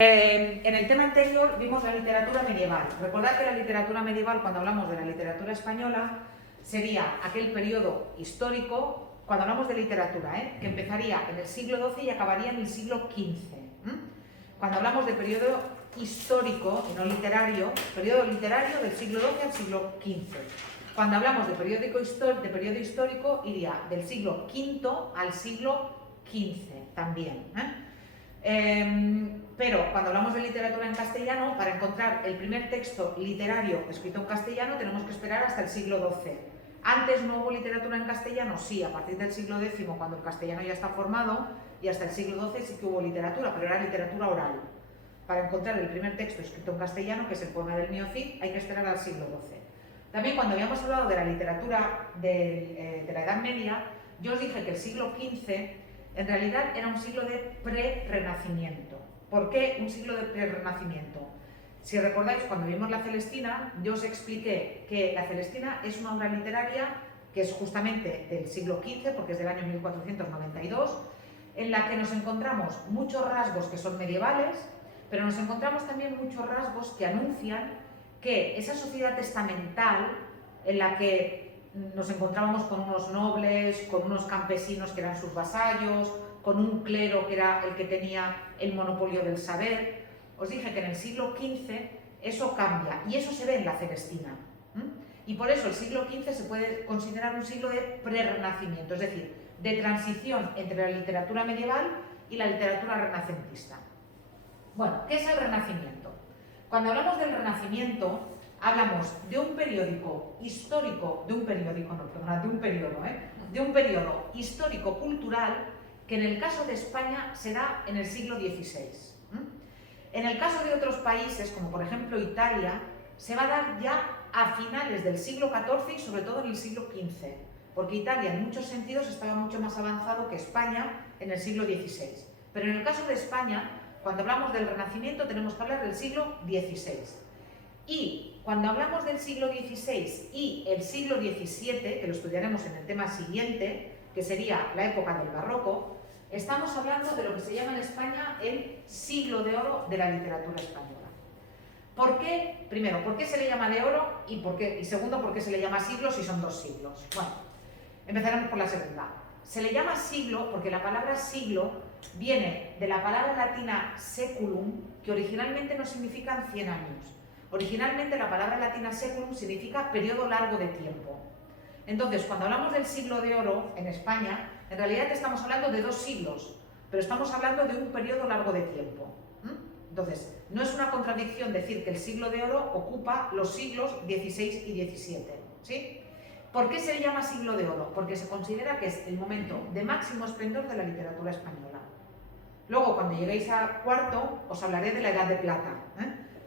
En el tema anterior vimos la literatura medieval. Recordad que la literatura medieval, cuando hablamos de la literatura española, sería aquel periodo histórico, cuando hablamos de literatura, que empezaría en el siglo XII y acabaría en el siglo XV. Cuando hablamos de periodo histórico y no literario, periodo literario del siglo XII al siglo XV. Cuando hablamos de periodo histórico, iría del siglo V al siglo XV también. Pero cuando hablamos de literatura en castellano, para encontrar el primer texto literario escrito en castellano tenemos que esperar hasta el siglo XII. ¿Antes no hubo literatura en castellano? Sí, a partir del siglo X, cuando el castellano ya está formado, y hasta el siglo XII sí que hubo literatura, pero era literatura oral. Para encontrar el primer texto escrito en castellano, que es el poema del Niño Cid, hay que esperar al siglo XII. También cuando habíamos hablado de la literatura de la Edad Media, yo os dije que el siglo XV en realidad era un siglo de pre-renacimiento. ¿Por qué un siglo de pre-renacimiento? Si recordáis, cuando vimos la Celestina, yo os expliqué que la Celestina es una obra literaria que es justamente del siglo XV, porque es del año 1492, en la que nos encontramos muchos rasgos que son medievales, pero nos encontramos también muchos rasgos que anuncian que esa sociedad testamental en la que nos encontrábamos con unos nobles, con unos campesinos que eran sus vasallos, con un clero que era el que tenía el monopolio del saber. Os dije que en el siglo XV eso cambia y eso se ve en la Celestina. Y por eso el siglo XV se puede considerar un siglo de prerrenacimiento, es decir, de transición entre la literatura medieval y la literatura renacentista. Bueno, ¿qué es el Renacimiento? Cuando hablamos del Renacimiento, hablamos de un periódico histórico, de un periodo histórico-cultural que en el caso de España se da en el siglo XVI. En el caso de otros países, como por ejemplo Italia, se va a dar ya a finales del siglo XIV y sobre todo en el siglo XV, porque Italia en muchos sentidos estaba mucho más avanzado que España en el siglo XVI. Pero en el caso de España, cuando hablamos del Renacimiento tenemos que hablar del siglo XVI. Y cuando hablamos del siglo XVI y el siglo XVII, que lo estudiaremos en el tema siguiente, que sería la época del Barroco, estamos hablando de lo que se llama en España el siglo de oro de la literatura española. ¿Por qué? Primero, ¿por qué se le llama de oro? Y segundo, ¿por qué se le llama siglo si son dos siglos? Bueno, empezaremos por la segunda. Se le llama siglo porque la palabra siglo viene de la palabra latina seculum, que originalmente no significan 100 años. Originalmente la palabra latina seculum significa periodo largo de tiempo. Entonces, cuando hablamos del siglo de oro en España, en realidad estamos hablando de dos siglos, pero estamos hablando de un periodo largo de tiempo. Entonces, no es una contradicción decir que el siglo de oro ocupa los siglos XVI y XVII. ¿Sí? ¿Por qué se le llama siglo de oro? Porque se considera que es el momento de máximo esplendor de la literatura española. Luego, cuando lleguéis a cuarto, os hablaré de la Edad de Plata.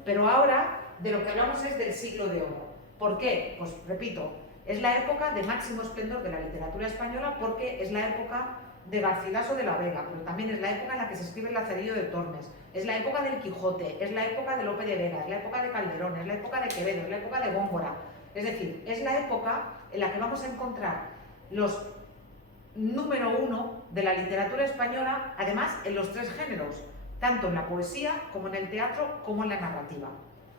Pero ahora, de lo que hablamos es del siglo de oro. ¿Por qué? Pues repito, es la época de máximo esplendor de la literatura española porque es la época de Garcilaso de la Vega, pero también es la época en la que se escribe el Lazarillo de Tormes, es la época del Quijote, es la época de Lope de Vega, es la época de Calderón, es la época de Quevedo, es la época de Góngora. Es decir, es la época en la que vamos a encontrar los número uno de la literatura española, además en los tres géneros, tanto en la poesía como en el teatro como en la narrativa.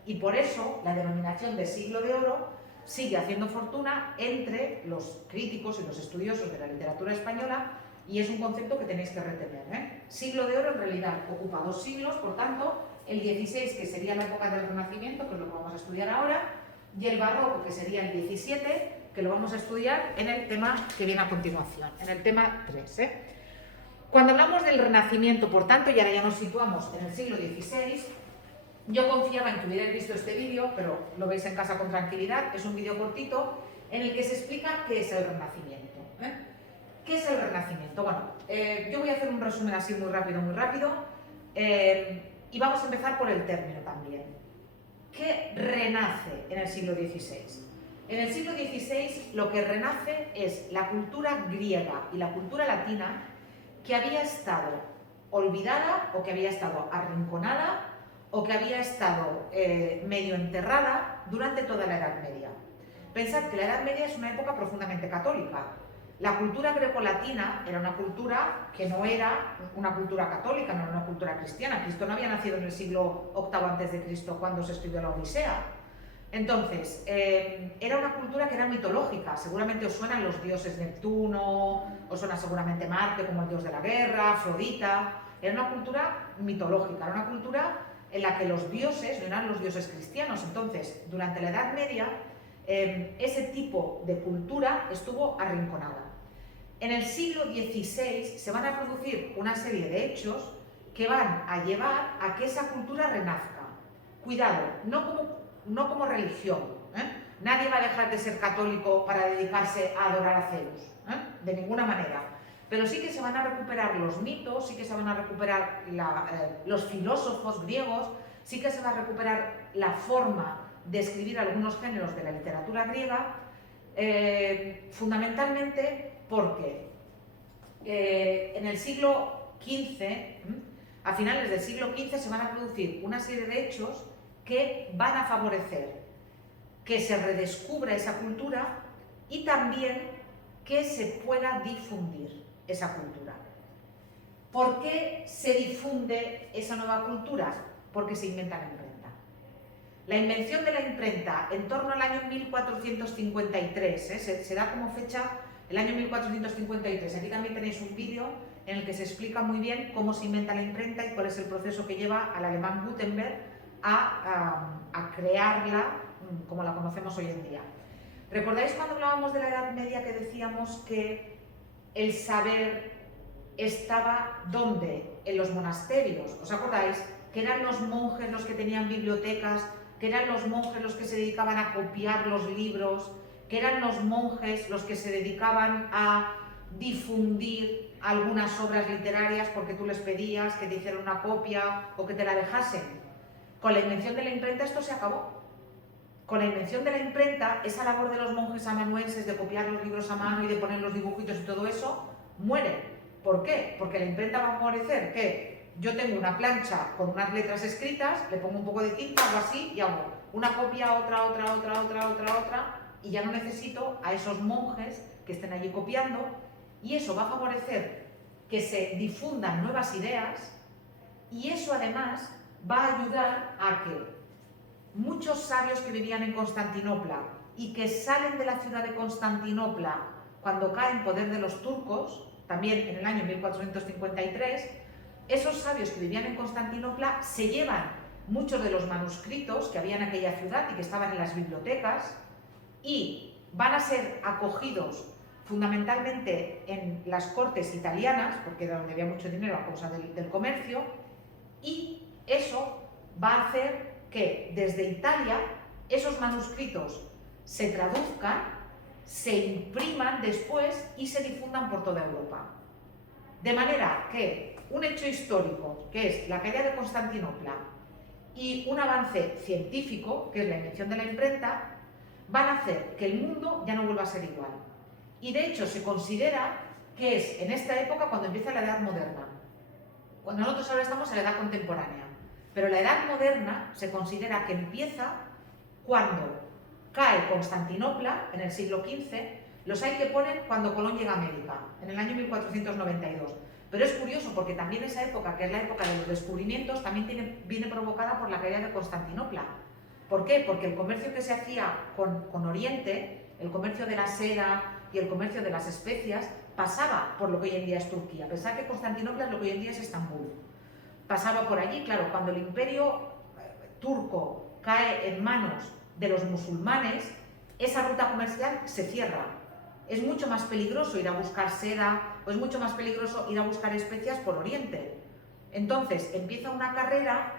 Y por eso la denominación de siglo de oro sigue haciendo fortuna entre los críticos y los estudiosos de la literatura española y es un concepto que tenéis que retener. Siglo de oro en realidad ocupa dos siglos, por tanto, el XVI, que sería la época del Renacimiento, que es lo que vamos a estudiar ahora, y el Barroco, que sería el XVII, que lo vamos a estudiar en el tema que viene a continuación, en el tema 3. Cuando hablamos del Renacimiento, por tanto, y ahora ya nos situamos en el siglo XVI, yo confiaba en que hubierais visto este vídeo, pero lo veis en casa con tranquilidad, es un vídeo cortito en el que se explica qué es el Renacimiento. ¿Qué es el Renacimiento? Bueno, yo voy a hacer un resumen así muy rápido, y vamos a empezar por el término también. ¿Qué renace en el siglo XVI? En el siglo XVI lo que renace es la cultura griega y la cultura latina que había estado olvidada o que había estado arrinconada o que había estado medio enterrada durante toda la Edad Media. Pensad que la Edad Media es una época profundamente católica. La cultura grecolatina era una cultura que no era una cultura católica, no era una cultura cristiana. Cristo no había nacido en el siglo VIII antes de Cristo cuando se escribió la Odisea. Entonces, era una cultura que era mitológica. Seguramente os suenan los dioses Neptuno, os suena seguramente Marte como el dios de la guerra, Afrodita. Era una cultura mitológica, era una cultura en la que los dioses no eran los dioses cristianos. Entonces, durante la Edad Media, ese tipo de cultura estuvo arrinconada. En el siglo XVI se van a producir una serie de hechos que van a llevar a que esa cultura renazca. Cuidado, no como religión, nadie va a dejar de ser católico para dedicarse a adorar a Zeus, de ninguna manera. Pero sí que se van a recuperar los mitos, sí que se van a recuperar los filósofos griegos, sí que se va a recuperar la forma de escribir algunos géneros de la literatura griega, fundamentalmente porque en el siglo XV, a finales del siglo XV, se van a producir una serie de hechos que van a favorecer que se redescubra esa cultura y también que se pueda difundir esa cultura. ¿Por qué se difunde esa nueva cultura? Porque se inventa la imprenta. La invención de la imprenta en torno al año 1453, se da como fecha el año 1453. Aquí también tenéis un vídeo en el que se explica muy bien cómo se inventa la imprenta y cuál es el proceso que lleva al alemán Gutenberg a crearla como la conocemos hoy en día. ¿Recordáis cuando hablábamos de la Edad Media que decíamos que el saber estaba ¿dónde? En los monasterios? ¿Os acordáis? Que eran los monjes los que tenían bibliotecas, que eran los monjes los que se dedicaban a copiar los libros, que eran los monjes los que se dedicaban a difundir algunas obras literarias porque tú les pedías que te hicieran una copia o que te la dejasen. Con la invención de la imprenta esto se acabó. Con la invención de la imprenta, esa labor de los monjes amanuenses de copiar los libros a mano y de poner los dibujitos y todo eso, muere. ¿Por qué? Porque la imprenta va a favorecer que yo tengo una plancha con unas letras escritas, le pongo un poco de tinta, algo así, y hago una copia, otra, y ya no necesito a esos monjes que estén allí copiando, y eso va a favorecer que se difundan nuevas ideas, y eso además va a ayudar a que muchos sabios que vivían en Constantinopla y que salen de la ciudad de Constantinopla cuando cae en poder de los turcos, también en el año 1453, esos sabios que vivían en Constantinopla se llevan muchos de los manuscritos que había en aquella ciudad y que estaban en las bibliotecas y van a ser acogidos fundamentalmente en las cortes italianas, porque era donde había mucho dinero a causa del comercio, y eso va a hacer que desde Italia esos manuscritos se traduzcan, se impriman después y se difundan por toda Europa. De manera que un hecho histórico, que es la caída de Constantinopla, y un avance científico, que es la invención de la imprenta, van a hacer que el mundo ya no vuelva a ser igual. Y de hecho se considera que es en esta época cuando empieza la Edad Moderna. Cuando nosotros ahora estamos en la Edad Contemporánea. Pero la Edad Moderna se considera que empieza cuando cae Constantinopla, en el siglo XV, los hay que ponen cuando Colón llega a América, en el año 1492. Pero es curioso porque también esa época, que es la época de los descubrimientos, también viene provocada por la caída de Constantinopla. ¿Por qué? Porque el comercio que se hacía con Oriente, el comercio de la seda y el comercio de las especias, pasaba por lo que hoy en día es Turquía. Pensad que Constantinopla es lo que hoy en día es Estambul. Pasaba por allí, claro, cuando el imperio turco cae en manos de los musulmanes, esa ruta comercial se cierra. Es mucho más peligroso ir a buscar seda, o es mucho más peligroso ir a buscar especias por Oriente. Entonces empieza una carrera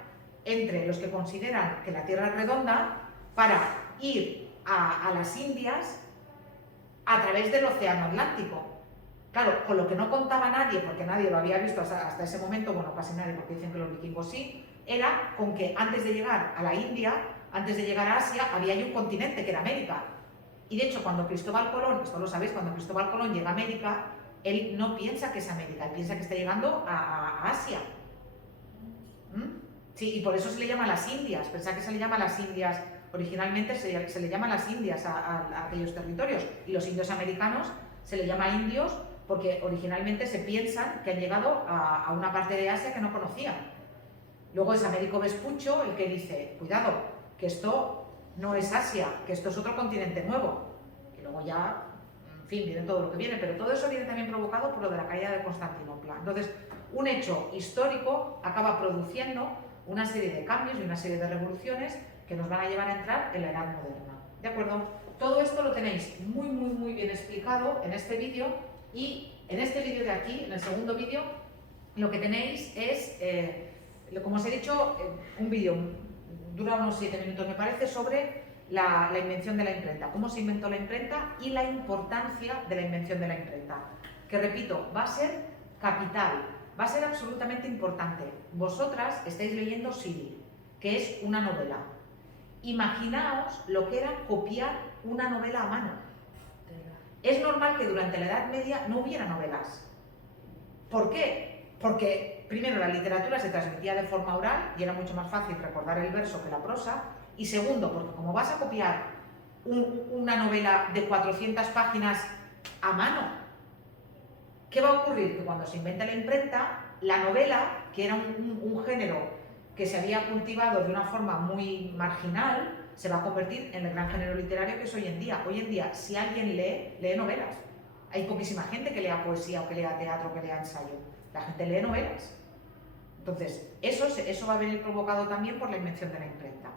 entre los que consideran que la Tierra es redonda para ir a las Indias a través del Océano Atlántico. Claro, con lo que no contaba nadie, porque nadie lo había visto hasta ese momento, bueno, casi nadie, porque dicen que los vikingos sí, era con que antes de llegar a la India, antes de llegar a Asia, había ahí un continente que era América. Y de hecho, cuando Cristóbal Colón, esto lo sabéis, cuando Cristóbal Colón llega a América, él no piensa que es América, él piensa que está llegando a Asia. Sí, y por eso se le llama las Indias. Pensad que se le llama las Indias, originalmente se le llama las Indias a aquellos territorios, y los indios americanos se le llama indios porque originalmente se piensan que han llegado a una parte de Asia que no conocían. Luego es Américo Vespuccio el que dice, cuidado, que esto no es Asia, que esto es otro continente nuevo. Y luego ya, en fin, viene todo lo que viene, pero todo eso viene también provocado por lo de la caída de Constantinopla. Entonces, un hecho histórico acaba produciendo una serie de cambios y una serie de revoluciones que nos van a llevar a entrar en la Edad Moderna. ¿De acuerdo? Todo esto lo tenéis muy bien explicado en este vídeo, y en este vídeo de aquí, en el segundo vídeo, lo que tenéis es, como os he dicho, un vídeo, dura unos 7 minutos me parece, sobre la invención de la imprenta, cómo se inventó la imprenta y la importancia de la invención de la imprenta, que repito, va a ser capital, va a ser absolutamente importante. Vosotras estáis leyendo Cyril, que es una novela. Imaginaos lo que era copiar una novela a mano. Es normal que durante la Edad Media no hubiera novelas. ¿Por qué? Porque, primero, la literatura se transmitía de forma oral y era mucho más fácil recordar el verso que la prosa. Y segundo, porque como vas a copiar una novela de 400 páginas a mano, ¿qué va a ocurrir? Que cuando se inventa la imprenta, la novela, que era un género que se había cultivado de una forma muy marginal, se va a convertir en el gran género literario que es hoy en día. Hoy en día, si alguien lee novelas. Hay poquísima gente que lea poesía o que lea teatro o que lea ensayo. La gente lee novelas. Entonces, eso va a venir provocado también por la invención de la imprenta.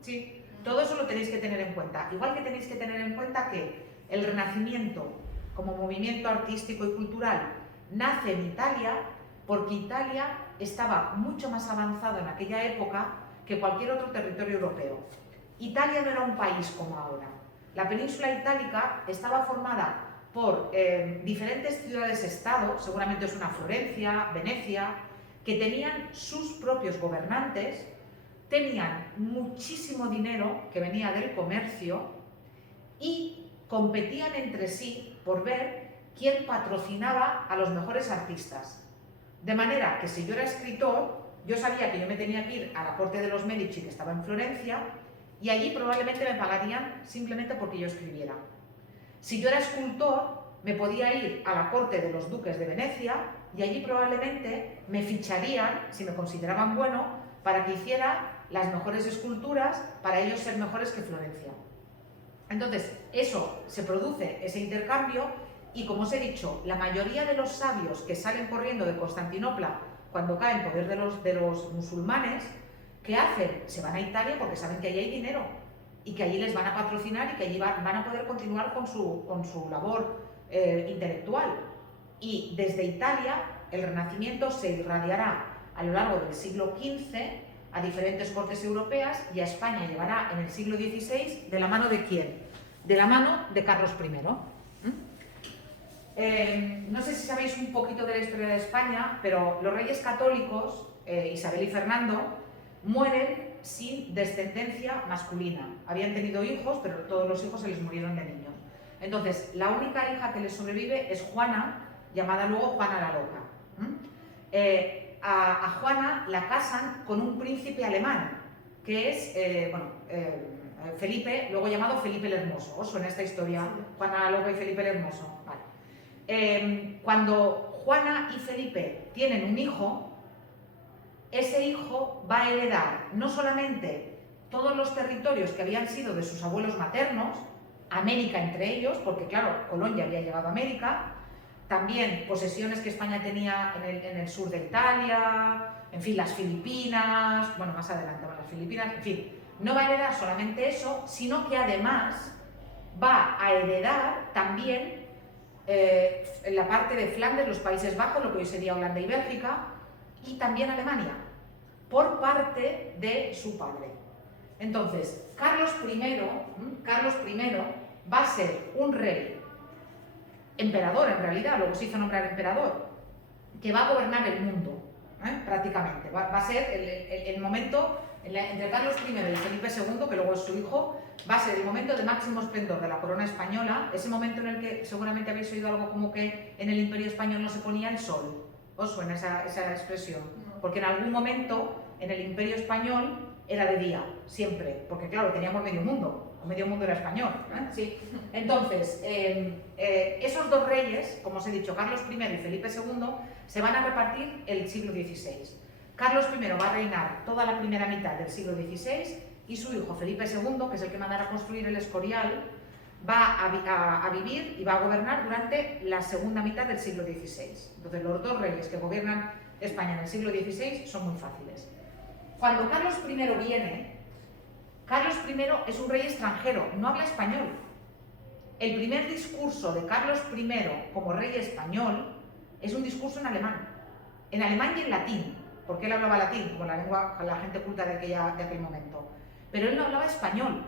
Sí, todo eso lo tenéis que tener en cuenta. Igual que tenéis que tener en cuenta que el Renacimiento, como movimiento artístico y cultural, nace en Italia porque Italia estaba mucho más avanzado en aquella época que cualquier otro territorio europeo. Italia no era un país como ahora. La península itálica estaba formada por diferentes ciudades-estado, seguramente es una Florencia, Venecia, que tenían sus propios gobernantes, tenían muchísimo dinero que venía del comercio y competían entre sí por ver quién patrocinaba a los mejores artistas. De manera que si yo era escritor, yo sabía que yo me tenía que ir a la corte de los Medici, que estaba en Florencia, y allí probablemente me pagarían simplemente porque yo escribiera. Si yo era escultor, me podía ir a la corte de los duques de Venecia y allí probablemente me ficharían, si me consideraban bueno, para que hiciera las mejores esculturas, para ellos ser mejores que Florencia. Entonces, eso se produce, ese intercambio, y como os he dicho, la mayoría de los sabios que salen corriendo de Constantinopla cuando cae en poder de los musulmanes, ¿qué hacen? Se van a Italia porque saben que allí hay dinero y que allí les van a patrocinar y que allí van a poder continuar con su labor intelectual. Y desde Italia el Renacimiento se irradiará a lo largo del siglo XV a diferentes cortes europeas y a España llevará en el siglo XVI ¿de la mano de quién? De la mano de Carlos I. No sé si sabéis un poquito de la historia de España, pero los reyes católicos, Isabel y Fernando, mueren sin descendencia masculina. Habían tenido hijos, pero todos los hijos se les murieron de niños. Entonces, la única hija que les sobrevive es Juana, llamada luego Juana la Loca. A Juana la casan con un príncipe alemán, que es Felipe, luego llamado Felipe el Hermoso. ¿Os suena esta historia? Juana la Loca y Felipe el Hermoso. Vale. Cuando Juana y Felipe tienen un hijo, ese hijo va a heredar no solamente todos los territorios que habían sido de sus abuelos maternos, América entre ellos, porque claro, Colón ya había llegado a América, también posesiones que España tenía en el sur de Italia, en fin, las Filipinas, bueno, más adelante las Filipinas, en fin, no va a heredar solamente eso, sino que además va a heredar también en la parte de Flandes, los Países Bajos, lo que hoy sería Holanda y Bélgica, y también Alemania, por parte de su padre. Entonces, Carlos I va a ser un rey, emperador en realidad, luego se hizo nombrar emperador, que va a gobernar el mundo, prácticamente. Va a ser el momento, entre Carlos I y Felipe II, que luego es su hijo, va a ser el momento de máximo esplendor de la corona española, ese momento en el que seguramente habéis oído algo como que en el Imperio Español no se ponía el sol. ¿Os suena esa expresión? Porque en algún momento en el Imperio Español era de día, siempre, porque claro, teníamos medio mundo. medio mundo era español, sí. Entonces, esos dos reyes, como os he dicho, Carlos I y Felipe II, se van a repartir el siglo XVI. Carlos I va a reinar toda la primera mitad del siglo XVI y su hijo Felipe II, que es el que mandará a construir el Escorial, va a vivir y va a gobernar durante la segunda mitad del siglo XVI. Entonces, los dos reyes que gobiernan España en el siglo XVI son muy fáciles. Cuando Carlos I viene, Carlos I es un rey extranjero, no habla español. El primer discurso de Carlos I como rey español es un discurso en alemán y en latín, porque él hablaba latín, como la lengua, la gente culta de aquel momento. Pero él no hablaba español,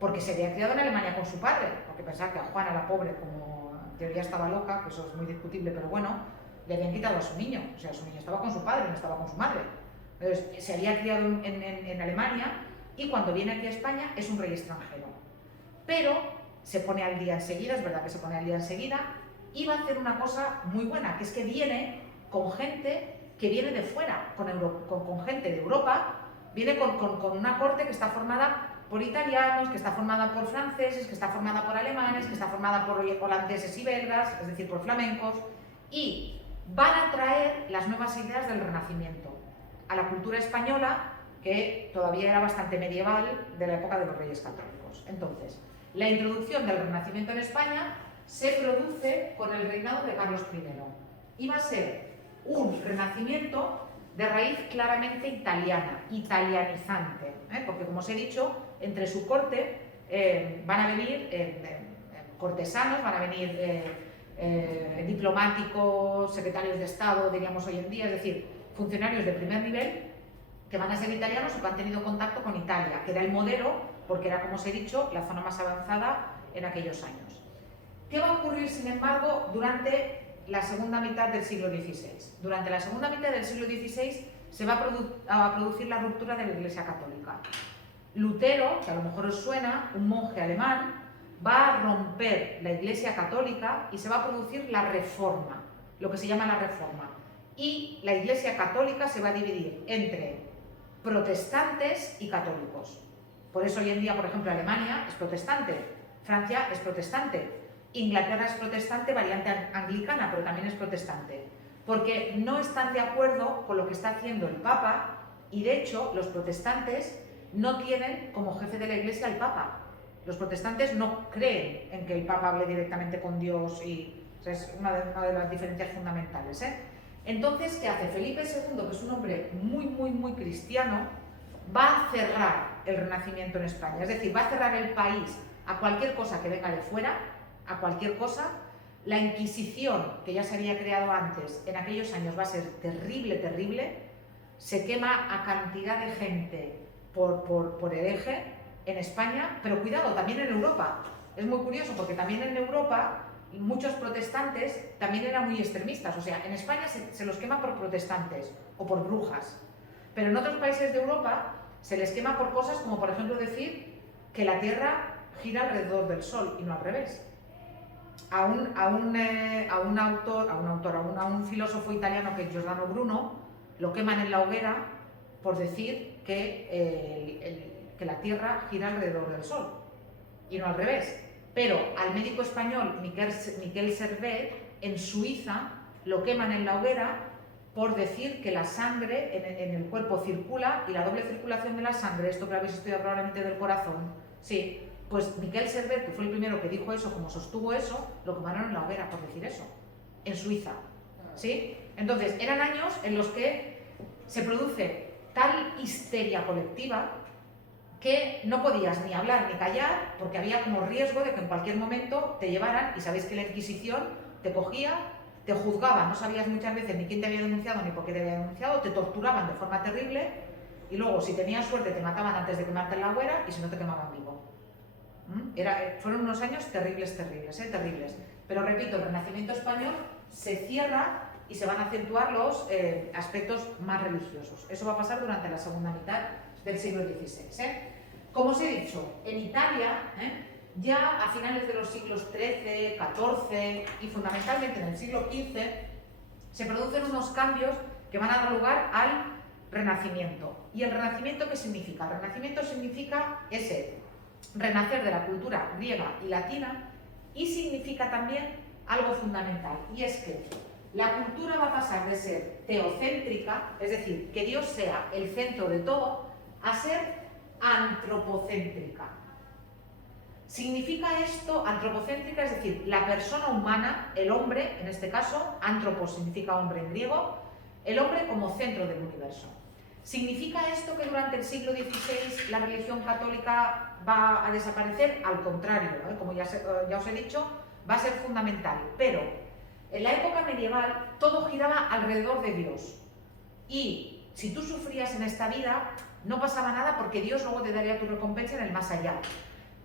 porque se había criado en Alemania con su padre, porque pensaba que a Juana, la pobre, como en teoría estaba loca, que eso es muy discutible, pero bueno, le habían quitado a su niño, o sea, su niño estaba con su padre, no estaba con su madre. Entonces, se había criado en Alemania y cuando viene aquí a España es un rey extranjero. Pero se pone al día enseguida, es verdad que se pone al día enseguida, y va a hacer una cosa muy buena, que es que viene con gente que viene de fuera, con gente de Europa, viene con una corte que está formada por italianos, que está formada por franceses, que está formada por alemanes, que está formada por holandeses y belgas, es decir, por flamencos, y van a traer las nuevas ideas del Renacimiento a la cultura española, que todavía era bastante medieval, de la época de los Reyes Católicos. Entonces, la introducción del Renacimiento en España se produce con el reinado de Carlos I. Y va a ser un renacimiento de raíz claramente italiana, italianizante, porque como os he dicho, entre su corte van a venir cortesanos, van a venir diplomáticos, secretarios de Estado, diríamos hoy en día, es decir, funcionarios de primer nivel que van a ser italianos o que han tenido contacto con Italia, que era el modelo, porque era, como os he dicho, la zona más avanzada en aquellos años. ¿Qué va a ocurrir, sin embargo, durante la segunda mitad del siglo XVI? Durante la segunda mitad del siglo XVI se va a producir la ruptura de la Iglesia Católica. Lutero, que a lo mejor os suena, un monje alemán, va a romper la Iglesia Católica y se va a producir la Reforma, lo que se llama la Reforma. Y la Iglesia Católica se va a dividir entre protestantes y católicos. Por eso hoy en día, por ejemplo, Alemania es protestante, Francia es protestante, Inglaterra es protestante, variante anglicana, pero también es protestante, porque no están de acuerdo con lo que está haciendo el Papa y, de hecho, los protestantes no tienen como jefe de la Iglesia al Papa. Los protestantes no creen en que el Papa hable directamente con Dios y o sea, es una de las diferencias fundamentales, Entonces, ¿qué hace? Felipe II, que es un hombre muy cristiano, va a cerrar el Renacimiento en España, es decir, va a cerrar el país a cualquier cosa que venga de fuera, a cualquier cosa. La Inquisición, que ya se había creado antes, en aquellos años va a ser terrible, se quema a cantidad de gente por hereje en España, pero cuidado, también en Europa. Es muy curioso porque también en Europa muchos protestantes también eran muy extremistas, o sea, en España se los quema por protestantes o por brujas, pero en otros países de Europa se les quema por cosas como, por ejemplo, decir que la Tierra gira alrededor del Sol y no al revés. A un filósofo italiano que es Giordano Bruno lo queman en la hoguera por decir que la Tierra gira alrededor del Sol y no al revés. Pero al médico español Miquel Servet, en Suiza, lo queman en la hoguera por decir que la sangre en el cuerpo circula y la doble circulación de la sangre, esto que habéis estudiado probablemente del corazón, sí, pues Miquel Servet, que fue el primero que dijo eso, como sostuvo eso, lo quemaron en la hoguera por decir eso, en Suiza, ¿sí? Entonces, eran años en los que se produce tal histeria colectiva que no podías ni hablar ni callar porque había como riesgo de que en cualquier momento te llevaran, y sabéis que la Inquisición te cogía, te juzgaba, no sabías muchas veces ni quién te había denunciado ni por qué te había denunciado, te torturaban de forma terrible y luego, si tenías suerte, te mataban antes de quemarte en la hoguera y si no, te quemaban vivo. Fueron unos años terribles, terribles. Pero repito, el Renacimiento español se cierra y se van a acentuar los aspectos más religiosos. Eso va a pasar durante la segunda mitad del siglo XVI. Como os he dicho, en Italia, ya a finales de los siglos XIII, XIV y fundamentalmente en el siglo XV, se producen unos cambios que van a dar lugar al Renacimiento. ¿Y el Renacimiento qué significa? El Renacimiento significa ese renacer de la cultura griega y latina, y significa también algo fundamental, y es que la cultura va a pasar de ser teocéntrica, es decir, que Dios sea el centro de todo, a ser antropocéntrica. Significa esto, antropocéntrica, es decir, la persona humana, el hombre, en este caso, antropos significa hombre en griego, el hombre como centro del universo. ¿Significa esto que durante el siglo XVI la religión católica va a desaparecer? Al contrario, como ya os he dicho, va a ser fundamental. Pero en la época medieval todo giraba alrededor de Dios. Y si tú sufrías en esta vida, no pasaba nada porque Dios luego te daría tu recompensa en el más allá.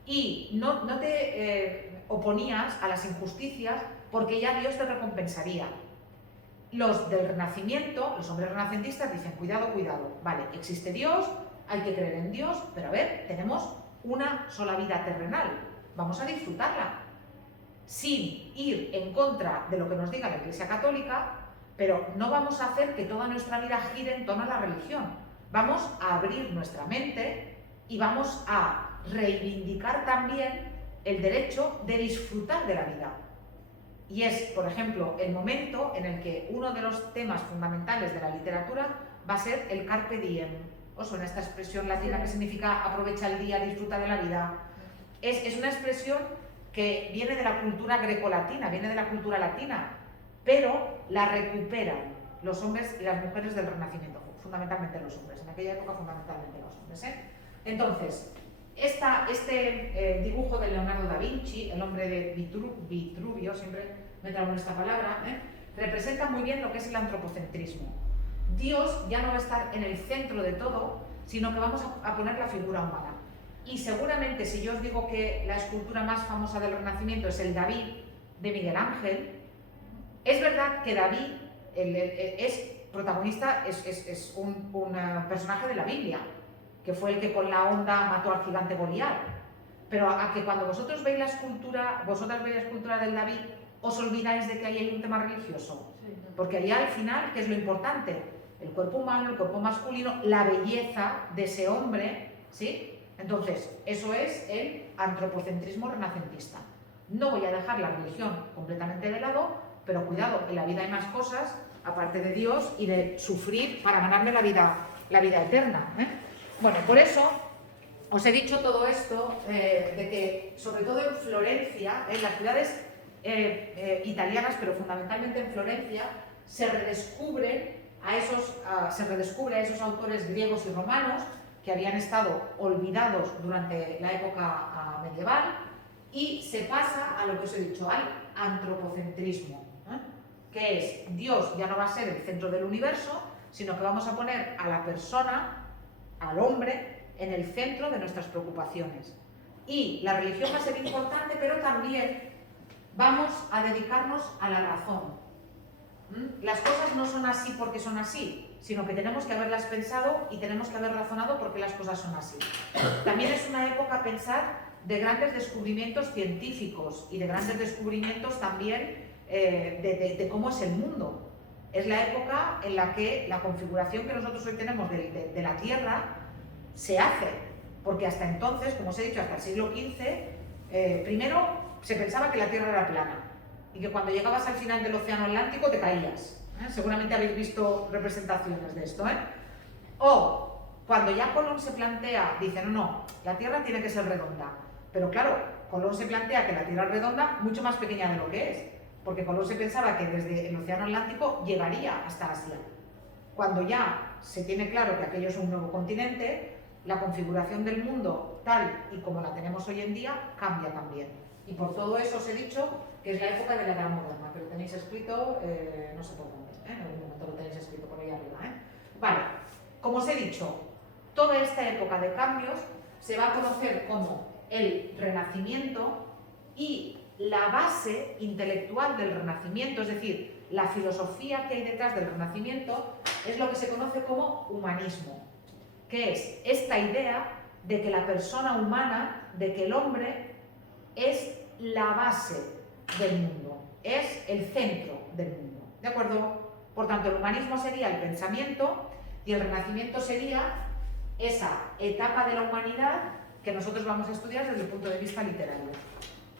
Y no te oponías a las injusticias porque ya Dios te recompensaría. Los del Renacimiento, los hombres renacentistas dicen, cuidado, cuidado, vale, existe Dios, hay que creer en Dios, pero a ver, tenemos una sola vida terrenal, vamos a disfrutarla, sin ir en contra de lo que nos diga la Iglesia Católica, pero no vamos a hacer que toda nuestra vida gire en torno a la religión. Vamos a abrir nuestra mente y vamos a reivindicar también el derecho de disfrutar de la vida. Y es, por ejemplo, el momento en el que uno de los temas fundamentales de la literatura va a ser el carpe diem. ¿Os suena esta expresión latina que significa aprovecha el día, disfruta de la vida? Es una expresión que viene de la cultura grecolatina, viene de la cultura latina, pero la recuperan los hombres y las mujeres del Renacimiento, fundamentalmente los hombres, en aquella época fundamentalmente los hombres. Entonces, este dibujo de Leonardo da Vinci, el hombre de Vitruvio, siempre me traigo esta palabra, representa muy bien lo que es el antropocentrismo. Dios ya no va a estar en el centro de todo, sino que vamos a poner la figura humana. Y seguramente si yo os digo que la escultura más famosa del Renacimiento es el David de Miguel Ángel, es verdad que David es protagonista, es un personaje de la Biblia, que fue el que con la honda mató al gigante Goliat. Pero a que cuando vosotros veis la escultura, del David, os olvidáis de que ahí hay un tema religioso. Porque ahí al final, ¿qué es lo importante? El cuerpo humano, el cuerpo masculino, la belleza de ese hombre, ¿sí? Entonces, eso es el antropocentrismo renacentista. No voy a dejar la religión completamente de lado, pero cuidado, en la vida hay más cosas, aparte de Dios y de sufrir para ganarme la vida eterna. Bueno, por eso os he dicho todo esto, de que sobre todo en Florencia, en las ciudades italianas, pero fundamentalmente en Florencia, se redescubre a esos autores griegos y romanos que habían estado olvidados durante la época medieval, y se pasa a lo que os he dicho, al antropocentrismo, que es Dios ya no va a ser el centro del universo, sino que vamos a poner a la persona, al hombre, en el centro de nuestras preocupaciones. Y la religión va a ser importante, pero también vamos a dedicarnos a la razón. Las cosas no son así porque son así, sino que tenemos que haberlas pensado y tenemos que haber razonado por qué las cosas son así. También es una época, pensar, de grandes descubrimientos científicos y de grandes descubrimientos también de cómo es el mundo. Es la época en la que la configuración que nosotros hoy tenemos de la Tierra se hace, porque hasta entonces, como os he dicho, hasta el siglo XV, primero se pensaba que la Tierra era plana y que cuando llegabas al final del océano Atlántico te caías. Seguramente habéis visto representaciones de esto. O cuando ya Colón se plantea, dice, no, la Tierra tiene que ser redonda. Pero claro, Colón se plantea que la Tierra es redonda, mucho más pequeña de lo que es, porque Colón se pensaba que desde el océano Atlántico llegaría hasta Asia. Cuando ya se tiene claro que aquello es un nuevo continente, la configuración del mundo, tal y como la tenemos hoy en día, cambia también. Y por todo eso os he dicho que es la época de la Edad Moderna, que lo tenéis escrito, no sé por dónde, en algún momento lo tenéis escrito por ahí arriba. Vale, como os he dicho, toda esta época de cambios se va a conocer como el Renacimiento, y la base intelectual del Renacimiento, es decir, la filosofía que hay detrás del Renacimiento, es lo que se conoce como humanismo, que es esta idea de que la persona humana, de que el hombre es la base del mundo, es el centro del mundo, ¿de acuerdo? Por tanto, el humanismo sería el pensamiento y el Renacimiento sería esa etapa de la humanidad que nosotros vamos a estudiar desde el punto de vista literario.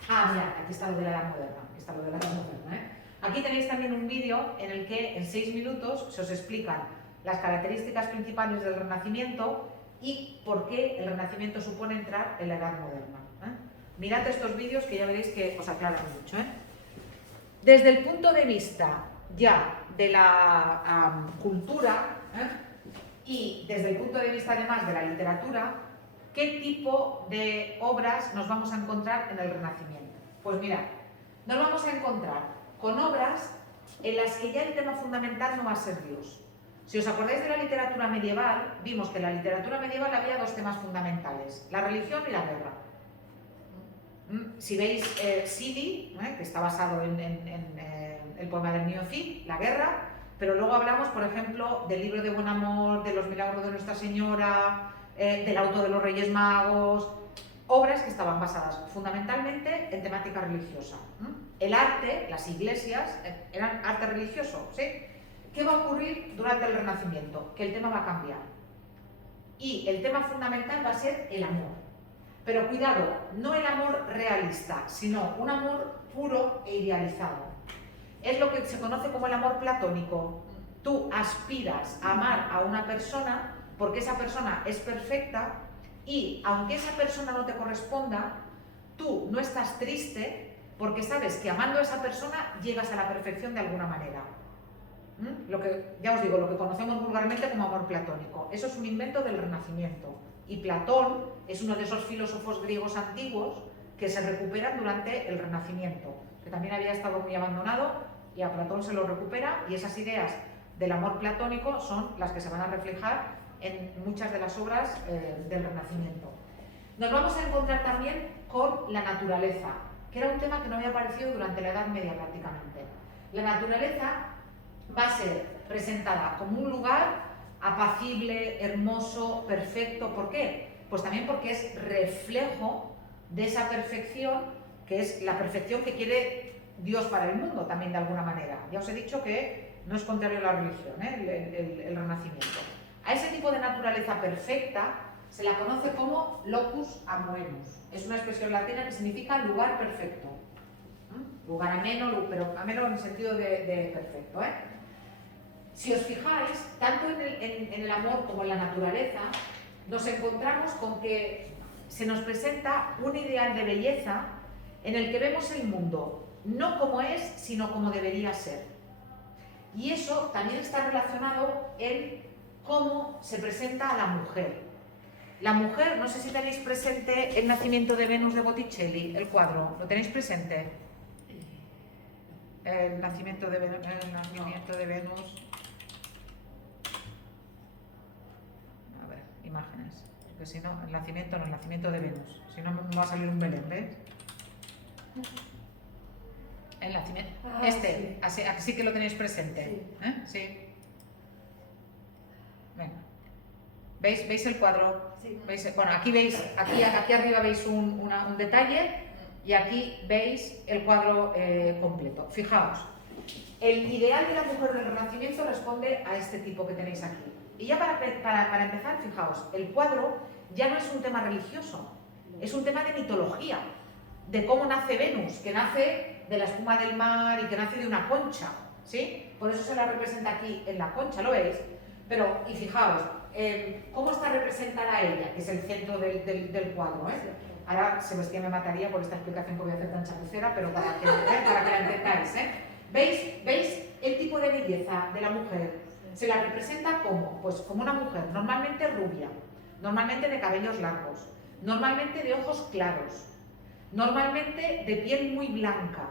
Ah, mira, aquí está lo de la Edad Moderna. Aquí está lo de la Edad Moderna, ¿eh? Aquí tenéis también un vídeo en el que en 6 minutos se os explican las características principales del Renacimiento y por qué el Renacimiento supone entrar en la Edad Moderna, ¿eh? Mirad estos vídeos que ya veréis que os aclaran mucho, ¿eh? Desde el punto de vista ya de la cultura, ¿eh? Y desde el punto de vista además de la literatura, ¿qué tipo de obras nos vamos a encontrar en el Renacimiento? Pues mirad, nos vamos a encontrar con obras en las que ya el tema fundamental no va a ser Dios. Si os acordáis de la literatura medieval, vimos que en la literatura medieval había dos temas fundamentales, la religión y la guerra. Si veis Sidi, que está basado en el poema del Niño Cid, la guerra, pero luego hablamos, por ejemplo, del libro de Buen Amor, de los milagros de Nuestra Señora, del auto de los Reyes Magos, obras que estaban basadas fundamentalmente en temática religiosa. El arte, las iglesias, eran arte religioso, ¿sí? ¿Qué va a ocurrir durante el Renacimiento? Que el tema va a cambiar. Y el tema fundamental va a ser el amor. Pero cuidado, no el amor realista, sino un amor puro e idealizado. Es lo que se conoce como el amor platónico. Tú aspiras a amar a una persona porque esa persona es perfecta y aunque esa persona no te corresponda, tú no estás triste porque sabes que amando a esa persona llegas a la perfección de alguna manera. Lo que, ya os digo, lo que conocemos vulgarmente como amor platónico. Eso es un invento del Renacimiento. Y Platón es uno de esos filósofos griegos antiguos que se recuperan durante el Renacimiento, que también había estado muy abandonado y a Platón se lo recupera, y esas ideas del amor platónico son las que se van a reflejar en muchas de las obras del Renacimiento. Nos vamos a encontrar también con la naturaleza, que era un tema que no había aparecido durante la Edad Media prácticamente. La naturaleza va a ser presentada como un lugar apacible, hermoso, perfecto. ¿Por qué? Pues también porque es reflejo de esa perfección, que es la perfección que quiere Dios para el mundo también de alguna manera. Ya os he dicho que no es contrario a la religión, el Renacimiento. A ese tipo de naturaleza perfecta se la conoce como locus amoenus. Es una expresión latina que significa lugar perfecto. Lugar ameno, pero ameno en el sentido de perfecto, ¿eh? Si os fijáis, tanto en el amor como en la naturaleza, nos encontramos con que se nos presenta un ideal de belleza en el que vemos el mundo no como es, sino como debería ser. Y eso también está relacionado en cómo se presenta a la mujer. La mujer, no sé si tenéis presente El nacimiento de Venus de Botticelli, el cuadro, ¿lo tenéis presente? El nacimiento de Venus. Imágenes, porque si no, el nacimiento de Venus, si no me va a salir un Belén, ¿ves? El nacimiento, sí. Así que lo tenéis presente, sí. Sí. Venga. ¿Veis el cuadro? Sí. ¿Veis? Bueno, aquí veis, aquí arriba veis un detalle y aquí veis el cuadro completo. Fijaos, el ideal de la mujer del Renacimiento responde a este tipo que tenéis aquí. Y ya para empezar, fijaos, el cuadro ya no es un tema religioso, es un tema de mitología, de cómo nace Venus, que nace de la espuma del mar y que nace de una concha, ¿sí? Por eso se la representa aquí en la concha, ¿lo veis? Pero, y fijaos, ¿cómo está representada ella, que es el centro del cuadro, ¿eh? Ahora Sebastián me mataría por esta explicación que voy a hacer tan chapucera, pero para que la entendáis, ¿eh? ¿Veis el tipo de belleza de la mujer? Se la representa como, pues como una mujer, normalmente rubia, normalmente de cabellos largos, normalmente de ojos claros, normalmente de piel muy blanca.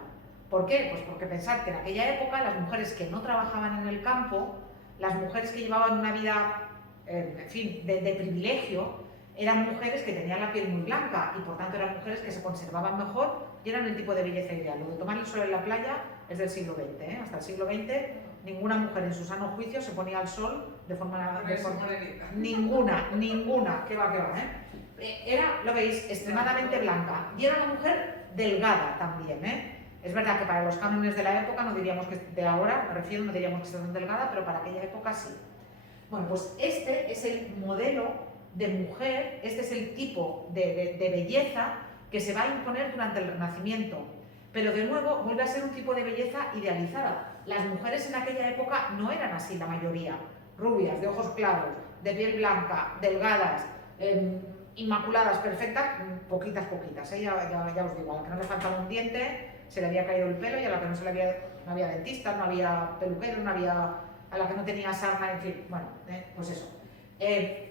¿Por qué? Pues porque pensad que en aquella época las mujeres que no trabajaban en el campo, las mujeres que llevaban una vida, en fin, de privilegio, eran mujeres que tenían la piel muy blanca y por tanto eran mujeres que se conservaban mejor y eran el tipo de belleza ideal. Lo de tomar el sol en la playa es del siglo XX, ¿eh? Hasta el siglo XX ninguna mujer en su sano juicio se ponía al sol de forma ninguna, que va, ¿eh? Era, lo veis, extremadamente blanca y era una mujer delgada también, ¿eh? Es verdad que para los cánones de la época, no diríamos que de ahora, me refiero, no diríamos que esté tan delgada, pero para aquella época sí. Bueno, pues este es el modelo de mujer, este es el tipo de belleza que se va a imponer durante el Renacimiento. Pero de nuevo vuelve a ser un tipo de belleza idealizada. Las mujeres en aquella época no eran así la mayoría. Rubias, de ojos claros, de piel blanca, delgadas, inmaculadas, perfectas, poquitas, ya os digo, a la que no le faltaba un diente, se le había caído el pelo, y a la que no había dentista, no había peluquero, a la que no tenía sarna, en fin, bueno, pues eso.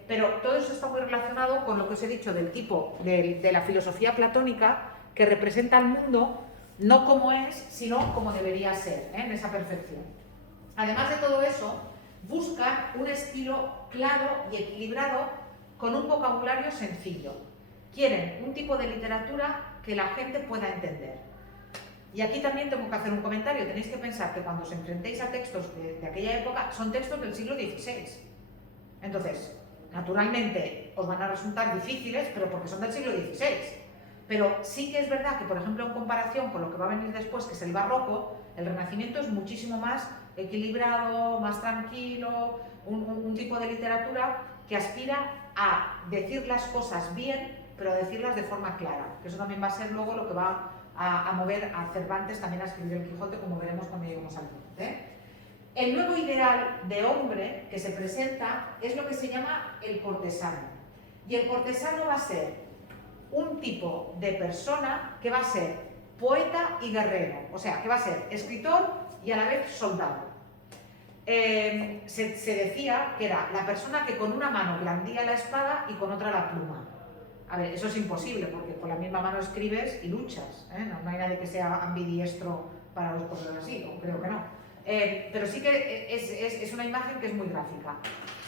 Pero todo eso está muy relacionado con lo que os he dicho del tipo de la filosofía platónica, que representa al mundo no como es, sino como debería ser, en esa perfección. Además de todo eso, buscan un estilo claro y equilibrado con un vocabulario sencillo. Quieren un tipo de literatura que la gente pueda entender. Y aquí también tengo que hacer un comentario. Tenéis que pensar que cuando os enfrentéis a textos de aquella época, son textos del siglo XVI. Entonces, naturalmente, os van a resultar difíciles, pero porque son del siglo XVI. Pero sí que es verdad que, por ejemplo, en comparación con lo que va a venir después, que es el barroco, el Renacimiento es muchísimo más equilibrado, más tranquilo, un tipo de literatura que aspira a decir las cosas bien, pero a decirlas de forma clara. Que eso también va a ser luego lo que va a mover a Cervantes también a escribir el Quijote, como veremos cuando lleguemos al Quijote. El nuevo ideal de hombre que se presenta es lo que se llama el cortesano. Y el cortesano va a ser un tipo de persona que va a ser poeta y guerrero, o sea, que va a ser escritor y a la vez soldado. Se decía que era la persona que con una mano blandía la espada y con otra la pluma. A ver, eso es imposible, porque con la misma mano escribes y luchas, ¿eh? No hay nadie que sea ambidiestro para las cosas así, o creo que no. Pero sí que es una imagen que es muy gráfica.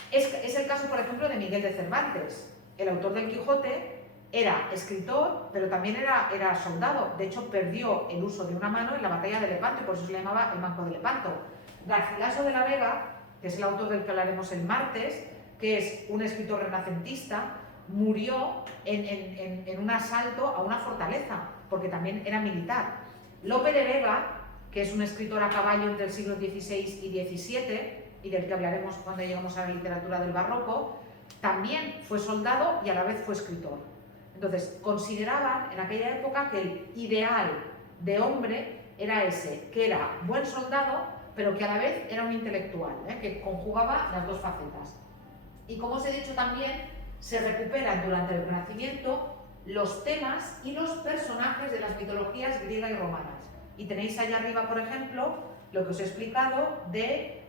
Es el caso, por ejemplo, de Miguel de Cervantes. El autor del Quijote era escritor, pero también era soldado. De hecho, perdió el uso de una mano en la batalla de Lepanto, y por eso se le llamaba el Manco de Lepanto. Garcilaso de la Vega, que es el autor del que hablaremos el martes, que es un escritor renacentista, murió en un asalto a una fortaleza, porque también era militar. Lope de Vega, que es un escritor a caballo entre el siglo XVI y XVII, y del que hablaremos cuando lleguemos a la literatura del barroco, también fue soldado y a la vez fue escritor. Entonces, consideraban en aquella época que el ideal de hombre era ese, que era buen soldado, pero que a la vez era un intelectual, que conjugaba las dos facetas. Y como os he dicho también, se recuperan durante el Renacimiento los temas y los personajes de las mitologías griega y romanas. Y tenéis allá arriba, por ejemplo, lo que os he explicado del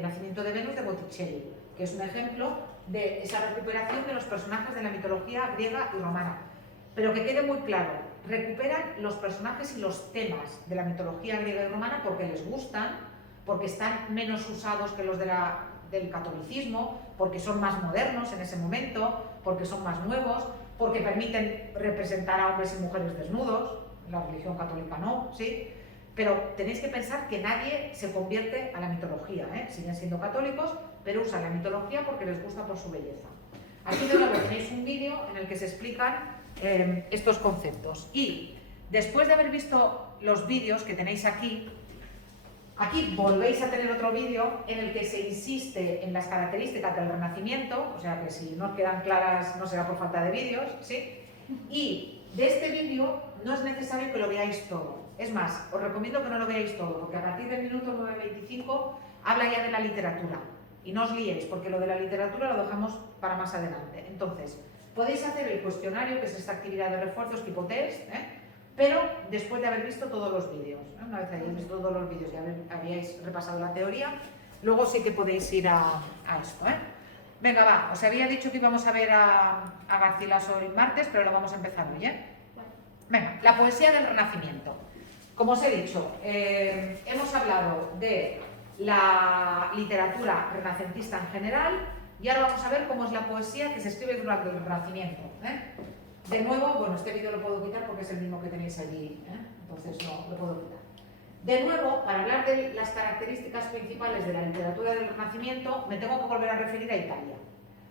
nacimiento de Venus de Botticelli, que es un ejemplo de esa recuperación de los personajes de la mitología griega y romana. Pero que quede muy claro, recuperan los personajes y los temas de la mitología griega y romana porque les gustan, porque están menos usados que los del catolicismo, porque son más modernos en ese momento, porque son más nuevos, porque permiten representar a hombres y mujeres desnudos. La religión católica no, ¿sí? Pero tenéis que pensar que nadie se convierte a la mitología, siguen siendo católicos, pero usan la mitología porque les gusta por su belleza. Aquí de nuevo tenéis un vídeo en el que se explican estos conceptos. Y después de haber visto los vídeos que tenéis aquí volvéis a tener otro vídeo en el que se insiste en las características del Renacimiento, o sea que si no os quedan claras no será por falta de vídeos, ¿sí? Y de este vídeo no es necesario que lo veáis todo. Es más, os recomiendo que no lo veáis todo, porque a partir del minuto 9:25 habla ya de la literatura. Y no os liéis, porque lo de la literatura lo dejamos para más adelante. Entonces, podéis hacer el cuestionario, que es esta actividad de refuerzos tipo test, pero después de haber visto todos los vídeos. Una vez hayáis visto todos los vídeos y habíais repasado la teoría, luego sí que podéis ir a esto. Venga, va, os había dicho que íbamos a ver a Garcilaso el martes, pero lo vamos a empezar hoy. Venga, la poesía del Renacimiento. Como os he dicho, hemos hablado de la literatura renacentista en general y ahora vamos a ver cómo es la poesía que se escribe durante el Renacimiento. De nuevo, bueno, este vídeo lo puedo quitar porque es el mismo que tenéis allí, entonces no lo puedo quitar. De nuevo, para hablar de las características principales de la literatura del Renacimiento, me tengo que volver a referir a Italia,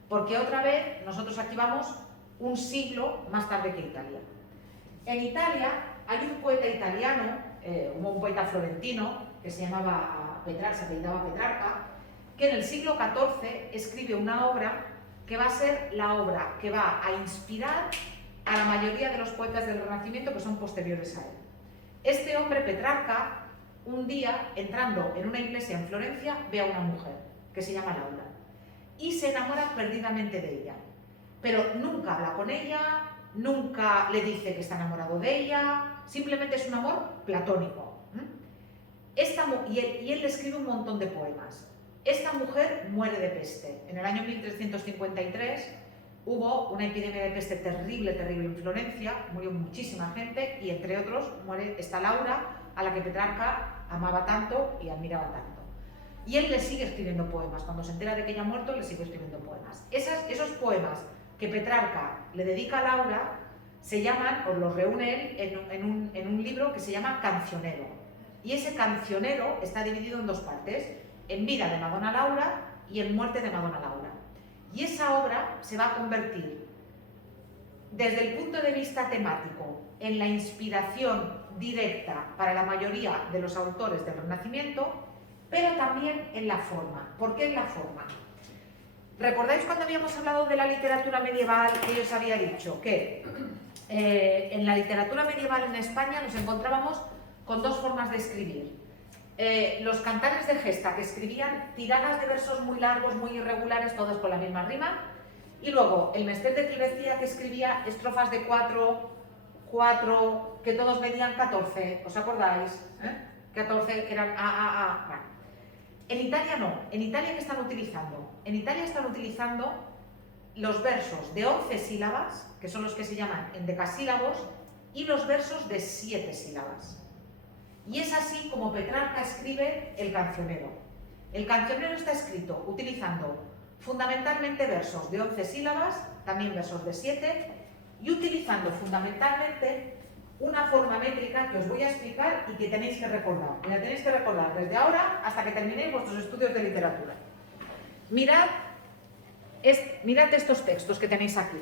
porque otra vez nosotros aquí vamos un siglo más tarde que Italia. En Italia hay un poeta italiano, un poeta florentino, que se llamaba se apellidaba Petrarca, que en el siglo XIV escribe una obra que va a ser la obra que va a inspirar a la mayoría de los poetas del Renacimiento que son posteriores a él. Este hombre, Petrarca, un día, entrando en una iglesia en Florencia, ve a una mujer que se llama Laura y se enamora perdidamente de ella, pero nunca habla con ella, nunca le dice que está enamorado de ella, simplemente es un amor platónico. Y él le escribe un montón de poemas. Esta mujer muere de peste. En el año 1353 hubo una epidemia de peste terrible, terrible en Florencia, murió muchísima gente y entre otros muere esta Laura, a la que Petrarca amaba tanto y admiraba tanto. Y él le sigue escribiendo poemas. Cuando se entera de que ella ha muerto, le sigue escribiendo poemas. Esos poemas que Petrarca le dedica a Laura se llaman, o los reúne él en un libro que se llama Cancionero. Y ese cancionero está dividido en dos partes, en vida de Madonna Laura y en muerte de Madonna Laura. Y esa obra se va a convertir, desde el punto de vista temático, en la inspiración directa para la mayoría de los autores del Renacimiento, pero también en la forma. ¿Por qué en la forma? ¿Recordáis cuando habíamos hablado de la literatura medieval que yo os había dicho que en la literatura medieval en España nos encontrábamos con dos formas de escribir? Los cantares de gesta, que escribían tiradas de versos muy largos, muy irregulares, todas con la misma rima, y luego el Mester de Clivecía, que escribía estrofas de 4, que todos medían 14, ¿os acordáis? 14 que eran A. Bueno. En Italia no. ¿En Italia qué están utilizando? En Italia están utilizando los versos de 11 sílabas, que son los que se llaman endecasílabos, y los versos de 7 sílabas. Y es así como Petrarca escribe el Cancionero. El Cancionero está escrito utilizando fundamentalmente versos de 11 sílabas, también versos de 7, y utilizando fundamentalmente una forma métrica que os voy a explicar y que tenéis que recordar. Y la tenéis que recordar desde ahora hasta que terminéis vuestros estudios de literatura. Mirad estos textos que tenéis aquí.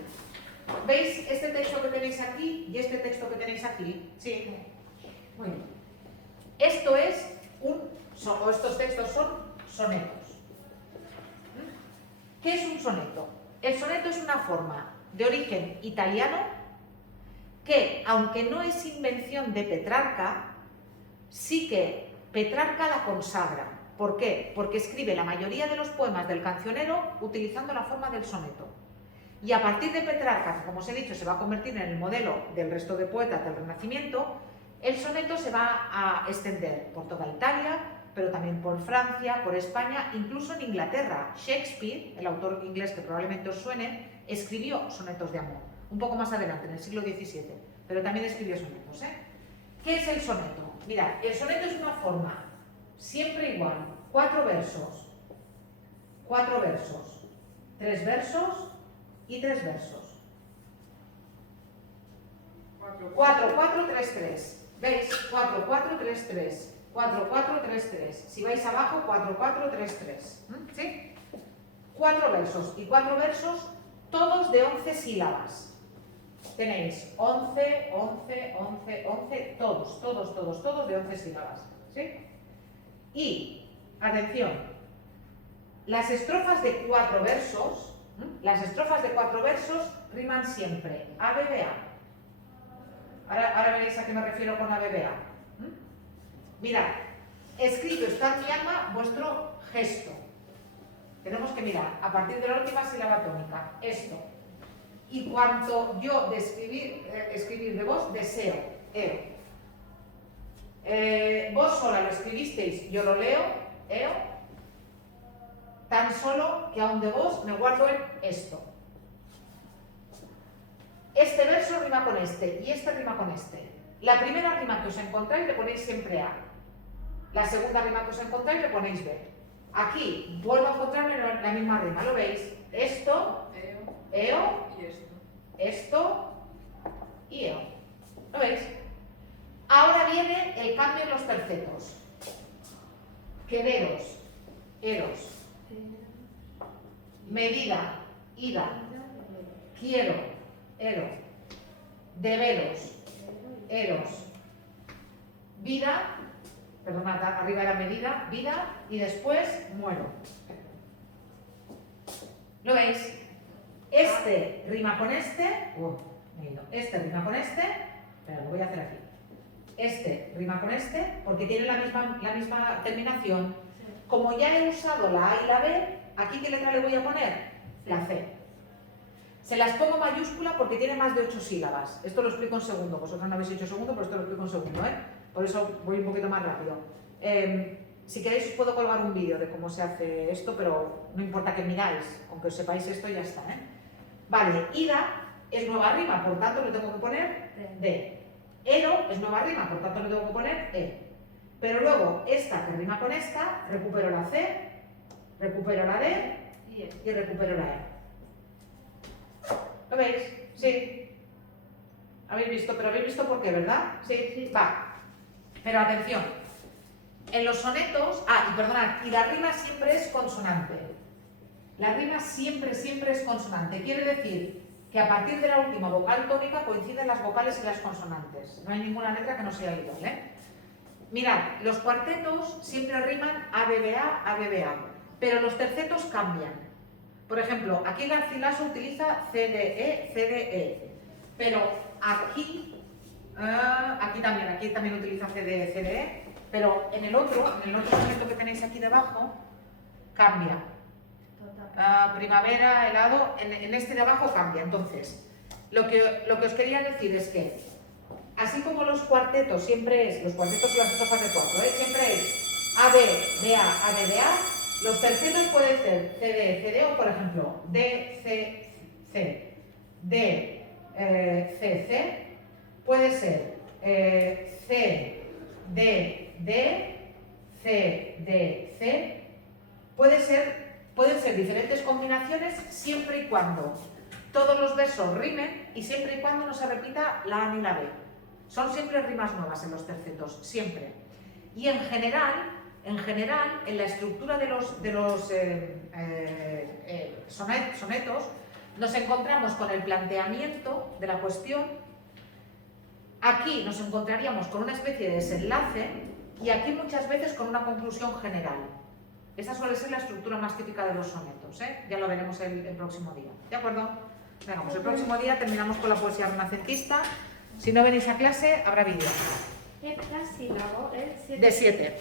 ¿Veis este texto que tenéis aquí y este texto que tenéis aquí? Sí. Muy bien. Estos textos son sonetos. ¿Qué es un soneto? El soneto es una forma de origen italiano que, aunque no es invención de Petrarca, sí que Petrarca la consagra. ¿Por qué? Porque escribe la mayoría de los poemas del Cancionero utilizando la forma del soneto. Y a partir de Petrarca, que como os he dicho se va a convertir en el modelo del resto de poetas del Renacimiento, el soneto se va a extender por toda Italia, pero también por Francia, por España, incluso en Inglaterra. Shakespeare, el autor inglés que probablemente os suene, escribió sonetos de amor. Un poco más adelante, en el siglo XVII, pero también escribió sonetos. ¿Qué es el soneto? Mirad, el soneto es una forma siempre igual, 4 versos, 3 versos y 3 versos. 4, 4, 3, 3. ¿Veis? 4, 4, 3, 3. 4, 4, 3, 3. Si vais abajo, 4, 4, 3, 3. ¿Sí? 4 versos y 4 versos, todos de 11 sílabas. Tenéis 11, 11, 11, 11, todos de 11 sílabas. ¿Sí? Y, atención, las estrofas de 4 versos, riman siempre A, B, B, A. Ahora veréis a qué me refiero con A, B, B, A. Mirad, escrito está en mi alma vuestro gesto. Tenemos que mirar a partir de la última sílaba tónica, esto. Y cuanto yo de escribir de vos, deseo, vos sola lo escribisteis, yo lo leo, tan solo que aún de vos me guardo en esto. Este verso rima con este y este rima con este. La primera rima que os encontráis le ponéis siempre A. La segunda rima que os encontráis le ponéis B. Aquí vuelvo a encontrarme la misma rima, ¿lo veis? Esto, eo, esto y eo. ¿Lo veis? Ahora viene el cambio en los tercetos. Quereros, eros. Medida, ida. Quiero, ero. Deberos, eros. Vida, perdonad, arriba era medida, vida, y después muero. ¿Lo veis? Este rima con este. Este rima con este. Espera, lo voy a hacer aquí. Este rima con este porque tiene la misma terminación. Sí. Como ya he usado la A y la B, ¿aquí qué letra le voy a poner? La C. Se las pongo mayúscula porque tiene más de 8 sílabas. Esto lo explico en segundo. Vosotros no habéis hecho segundo, pero esto lo explico en segundo, ¿eh? Por eso voy un poquito más rápido. Si queréis os puedo colgar un vídeo de cómo se hace esto, pero no importa que miráis, aunque os sepáis esto ya está, ¿eh? Vale, ida es nueva rima, por tanto le tengo que poner D. Ero es nueva rima, por tanto le tengo que poner E. Pero luego esta que rima con esta, recupero la C, recupero la D y recupero la E. ¿Lo veis? Sí. ¿Habéis visto? Pero habéis visto por qué, ¿verdad? Sí. Va. Pero atención. En los sonetos... y perdonad, y la rima siempre es consonante. La rima siempre es consonante. Quiere decir que a partir de la última vocal tónica coinciden las vocales y las consonantes. No hay ninguna letra que no sea igual, ¿eh? Mirad, los cuartetos siempre riman ABBA, ABBA, pero los tercetos cambian. Por ejemplo, aquí Garcilaso utiliza CDE, CDE, pero aquí también utiliza CDE, CDE, pero en el otro soneto que tenéis aquí debajo, cambia. Primavera, helado, en este de abajo cambia. Entonces, lo que os quería decir es que, así como los cuartetos siempre es, los cuartetos y las estrofas de 4, siempre es A, B, B, A, B, B, A, los tercetos pueden ser CD, CD o por ejemplo D, C, C, D, C, C, puede ser C, D, D, C, D, C, pueden ser diferentes combinaciones siempre y cuando todos los versos rimen y siempre y cuando no se repita la A ni la B. Son siempre rimas nuevas en los tercetos, siempre. Y en general, en la estructura de los sonetos, nos encontramos con el planteamiento de la cuestión. Aquí nos encontraríamos con una especie de desenlace y aquí muchas veces con una conclusión general. Esa suele ser la estructura más típica de los sonetos, ¿eh? Ya lo veremos el próximo día. ¿De acuerdo? Venga, pues el próximo día terminamos con la poesía renacentista. Si no venís a clase, habrá vídeo. ¿Qué sílabo? De 7.